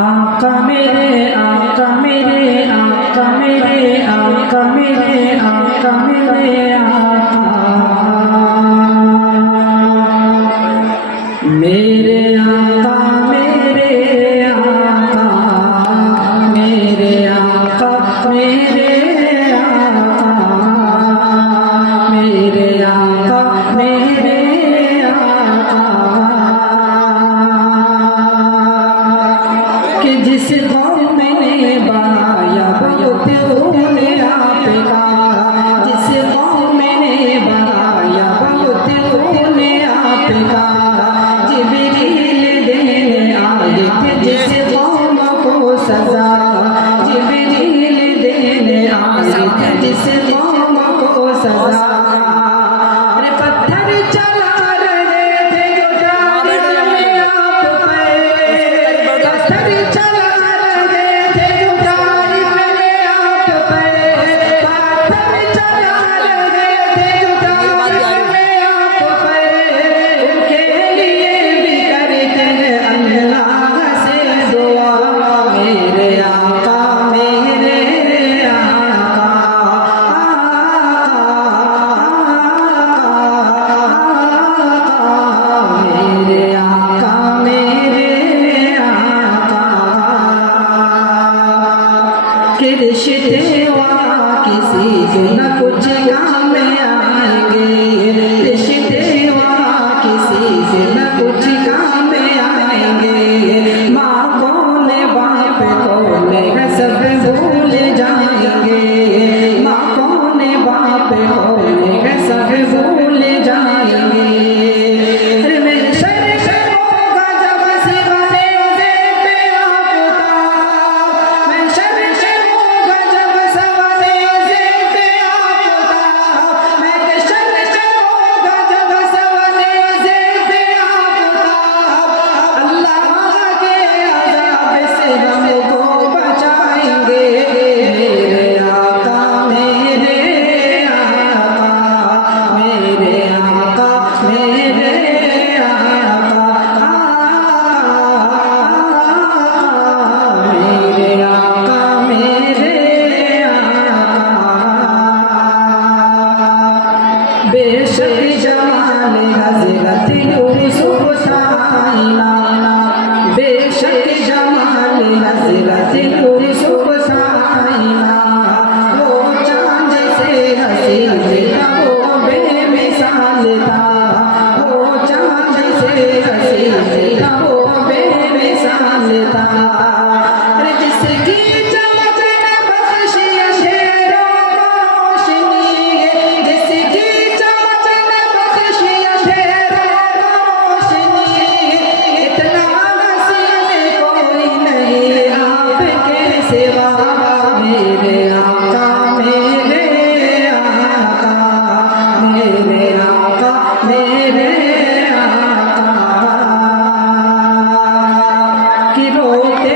आका मेरे आका मेरे आका मेरे आका मेरे आका मेरे आका मेरे आका मेरे आका मेरे आका मेरे आका मेरे आका मेरे आका कि जिस कौम मैंने बनाया वो तूने आप का जिस कौम मैंने बनाया वो तूने आप का जिब्रील देने आए थे जिस कौम को सजा जिब्रील देने आए थे जिस कौम को सजा अरे पत्थर चला रहे थे जो जालिम में आप पे पत्थर चला रहे थे जो जालिम में आप पे पत्थर चला रहे थे जो जालिम में आप पे उनके लिए भी करते हैं अल्लाह से दुआ मेरे आका मेरे आका मेरे आका मेरे आका कि रिश्ते वाला किसी के न कुछ काम आएंगे रिश्ते वाला किसी से न कुछ काम आएंगे माँ कौन बाप कौन सब भूल जाएंगे माँ कौन बाप कौन सब भूल जाएंगे अरे मैं शर करूँगा जब सिवाने से पे आपका मैं शर करूँगा जब सवाने से पे आपका मैं शर करूँगा जब सवाने से पे आपका अल्लाह के अज़ाब से हमको बचाएंगे मेरे आका मेरे आका मेरे आका मेरे आका मेरे आका मेरे आका बेशक जमाल हज़रत यूसुफ साइना बेशक जमाल हज़रत यूसुफ साइना वो चांद से हसीन था वो बेमिसाल था वो चांद से हसीन था वो बेमिसाल था अरे जिसकी चमक न बख्शी अंधेरों को रोशनी जिसकी चमक न बख्शी अंधेरों को रोशनी इतना हसीन कोई नहीं आपके सिवा मेरे आका मेरे आका मेरे आका मेरे आका कि रोते